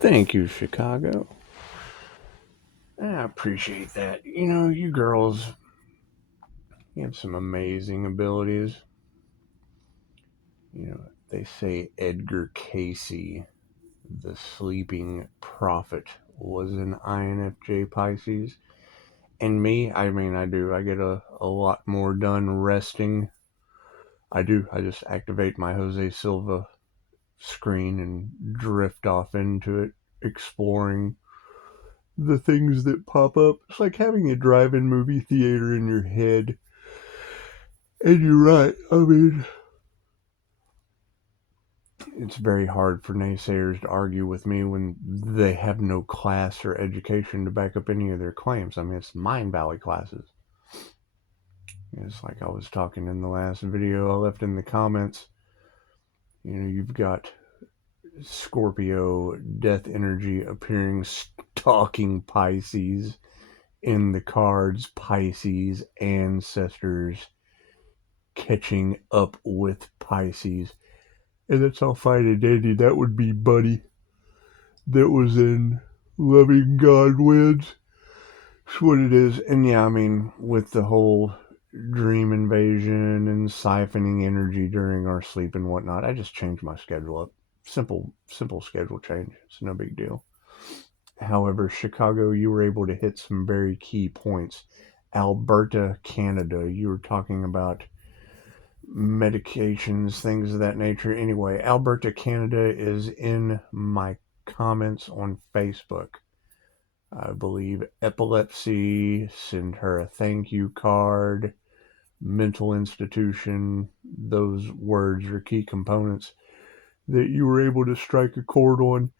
Thank you, Chicago. I appreciate that. You know, you girls, you have some amazing abilities. You know, they say Edgar Casey, the sleeping prophet, was an INFJ Pisces. And me, I mean, I do. I get a lot more done resting. I do. I just activate my Jose Silva screen and drift off into it, exploring the things that pop up. It's like having a drive-in movie theater in your head. And you're right. I mean, it's very hard for naysayers to argue with me when they have no class or education to back up any of their claims. I mean, it's Mind Valley classes. It's like I was talking in the last video I left in the comments. You know, you've got Scorpio death energy appearing stalking Pisces in the cards. Pisces ancestors catching up with Pisces. And that's all fine and dandy. That would be Buddy. That was in Loving God Wins. That's what it is. And yeah, I mean, with the whole dream invasion and siphoning energy during our sleep and whatnot, I just changed my schedule up. Simple schedule change. It's no big deal. However, Chicago, you were able to hit some very key points. Alberta, Canada, you were talking about medications, things of that nature. Anyway, Alberta, Canada is in my comments on Facebook. I believe epilepsy, send her a thank you card, mental institution. Those words are key components that you were able to strike a chord on.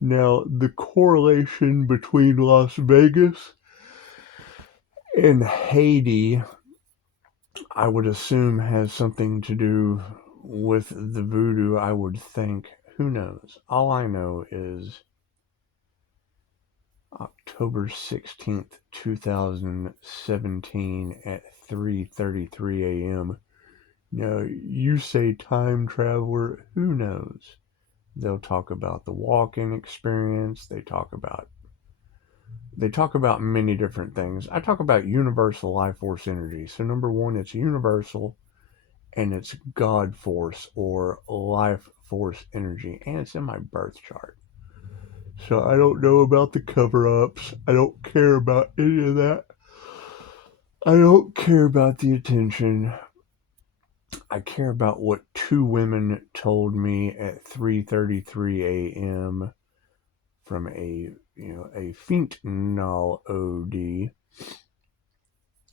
Now, the correlation between Las Vegas and Haiti, I would assume, has something to do with the voodoo, I would think. Who knows? All I know is October 16th, 2017 at 3:33 a.m. Now, you say time traveler, who knows? They'll talk about the walk-in experience, they talk about many different things. I talk about universal life force energy. So number one, it's universal and it's God force or life force energy, and it's in my birth chart. So I don't know about the cover-ups. I don't care about any of that. I don't care about the attention. I care about what two women told me at 3:33 a.m. from a fentanyl OD.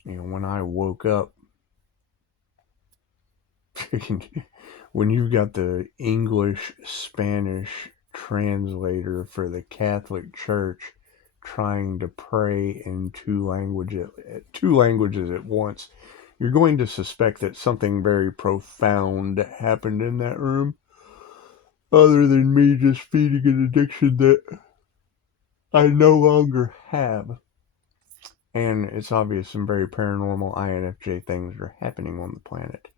When I woke up, when you've got the English Spanish translator for the Catholic Church trying to pray in two languages at once, you're going to suspect that something very profound happened in that room, other than me just feeding an addiction that I no longer have. And it's obvious some very paranormal INFJ things are happening on the planet.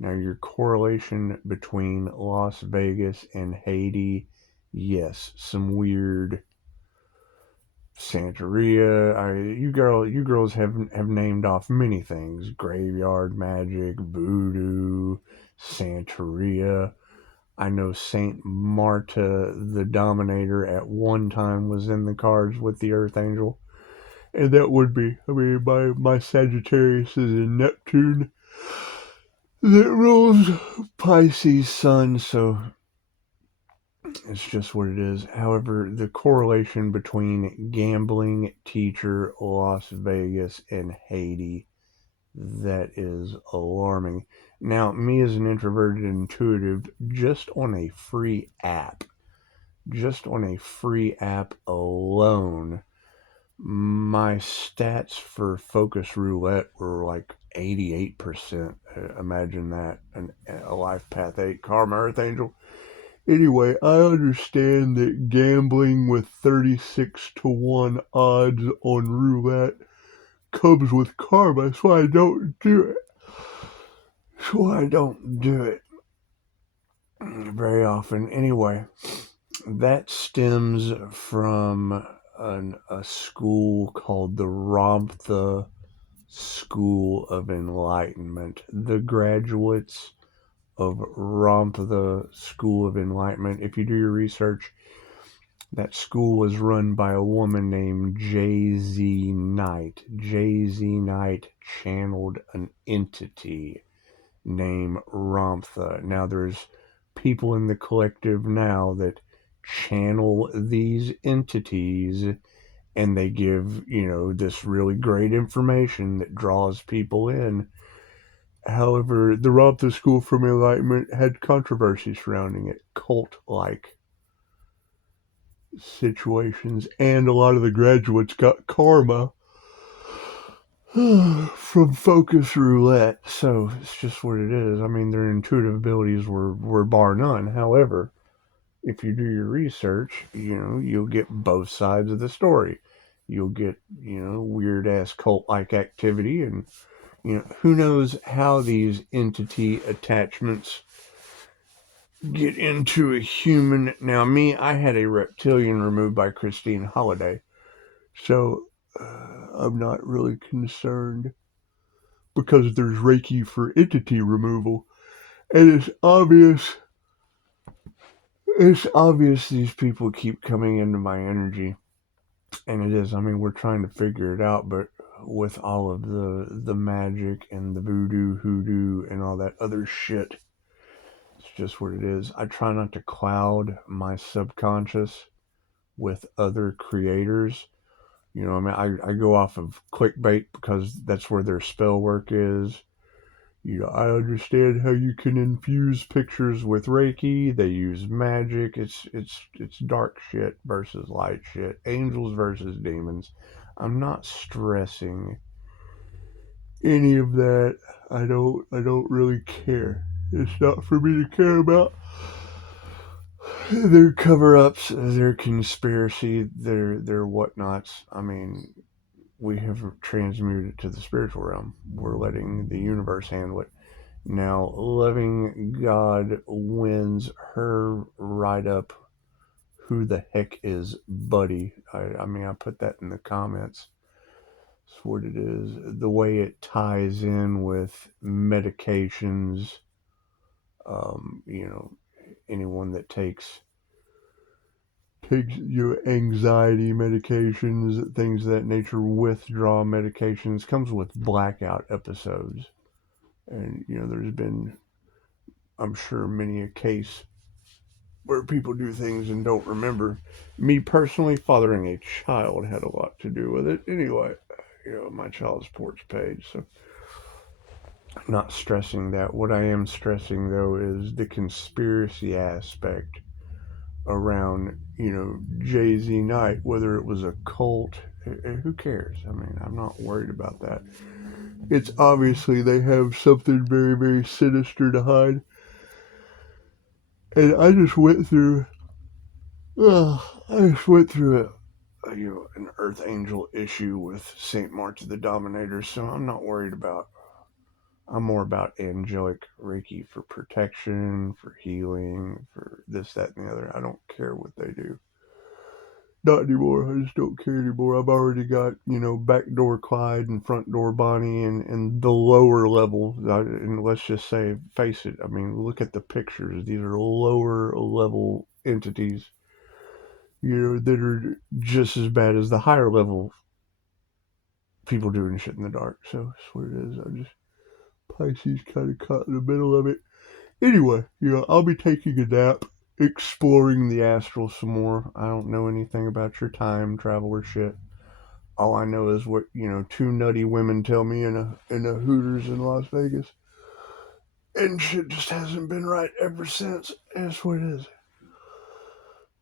Now, your correlation between Las Vegas and Haiti, yes, some weird Santeria. You girls have named off many things: graveyard magic, voodoo, Santeria. I know Saint Marta the Dominator at one time was in the cards with the Earth Angel, and that would be. I mean, my Sagittarius is in Neptune that rules Pisces Sun, so it's just what it is. However, the correlation between gambling, teacher, Las Vegas, and Haiti, that is alarming. Now, me as an introverted intuitive, just on a free app alone, my stats for Focus Roulette were like 88%. Imagine that. A Life Path 8 Karma Earth Angel. Anyway, I understand that gambling with 36-1 odds on roulette comes with karma. That's why I don't do it very often. Anyway, That stems from a school called the Ramtha School of Enlightenment. The graduates of Ramtha School of Enlightenment, if you do your research, that school was run by a woman named J.Z. Knight. J.Z. Knight channeled an entity named Ramtha. Now, there's people in the collective now that channel these entities, and they give, this really great information that draws people in. However, the Ramtha School from Enlightenment had controversy surrounding it, cult-like situations, and a lot of the graduates got karma from Focus Roulette. So it's just what it is. I mean, their intuitive abilities were bar none. However, if you do your research, you'll get both sides of the story. You'll get, weird ass cult like activity, and, who knows how these entity attachments get into a human. Now, I had a reptilian removed by Christine Holiday, so I'm not really concerned because there's Reiki for entity removal, and it's obvious these people keep coming into my energy, and it is. I mean, we're trying to figure it out, but with all of the magic and the voodoo, hoodoo, and all that other shit, it's just what it is. I try not to cloud my subconscious with other creators. I mean, I go off of clickbait because that's where their spell work is. I understand how you can infuse pictures with Reiki. They use magic. It's dark shit versus light shit. Angels versus demons. I'm not stressing any of that. I don't really care. It's not for me to care about their cover-ups, their conspiracy, their whatnots. I mean, we have transmuted it to the spiritual realm. We're letting the universe handle it. Now, loving God wins her right up. Who the heck is Buddy? I mean, I put that in the comments. That's what it is. The way it ties in with medications, um, you know, anyone that takes your anxiety medications, things of that nature, withdrawal medications, comes with blackout episodes. And, there's been, I'm sure, many a case where people do things and don't remember. Me personally, fathering a child had a lot to do with it. Anyway, my child's porch page, so I'm not stressing that. What I am stressing, though, is the conspiracy aspect around, Jay-Z Knight, whether it was a cult, who cares? I mean, I'm not worried about that. It's obviously they have something very, very sinister to hide. And I just went through an Earth Angel issue with Saint March the Dominator, so I'm not worried about. I'm more about angelic Reiki for protection, for healing, for this, that, and the other. I don't care what they do. Not anymore. I just don't care anymore. I've already got, backdoor Clyde and front door Bonnie and the lower level. And let's just say, face it, I mean, look at the pictures. These are lower level entities, that are just as bad as the higher level people doing shit in the dark. So that's what it is. I just, Pisces kind of caught in the middle of it. Anyway, I'll be taking a nap, exploring the astral some more. I don't know anything about your time travel or shit. All I know is what, two nutty women tell me in a Hooters in Las Vegas. And shit just hasn't been right ever since. That's what it is.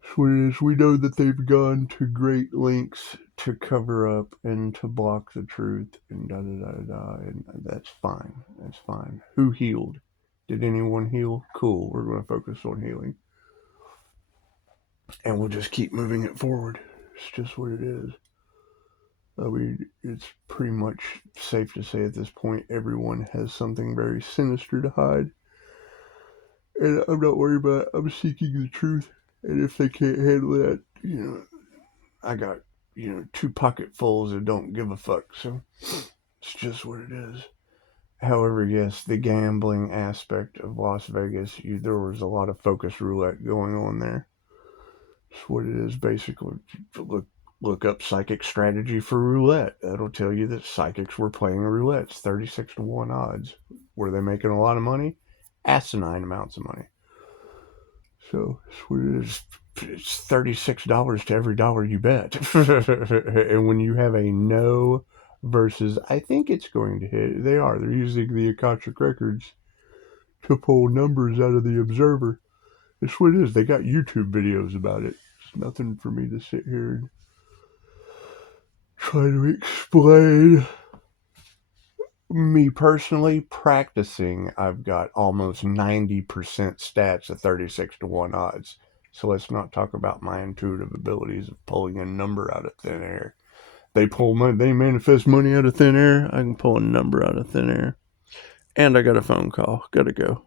That's what it is. We know that they've gone to great lengths to cover up and to block the truth and da da da da. And that's fine. That's fine. Who healed? Did anyone heal? Cool. We're going to focus on healing. And we'll just keep moving it forward. It's just what it is. I mean, it's pretty much safe to say at this point everyone has something very sinister to hide. And I'm not worried about it. I'm seeking the truth. And if they can't handle that, I got, 2 pocketfuls that don't give a fuck. So it's just what it is. However, yes, the gambling aspect of Las Vegas, there was a lot of focus roulette going on there. That's what it is, basically. Look up psychic strategy for roulette. That'll tell you that psychics were playing roulette. It's 36 to 1 odds. Were they making a lot of money? Asinine amounts of money. So that's what it is. It's $36 to every dollar you bet. And when you have a no versus I think it's going to hit, they're using the Akashic Records to pull numbers out of the observer. That's what it is. They got YouTube videos about it. It's nothing for me to sit here and try to explain. Me personally, practicing, I've got almost 90% stats at 36 to 1 odds. So let's not talk about my intuitive abilities of pulling a number out of thin air. They manifest money out of thin air. I can pull a number out of thin air. And I got a phone call. Gotta go.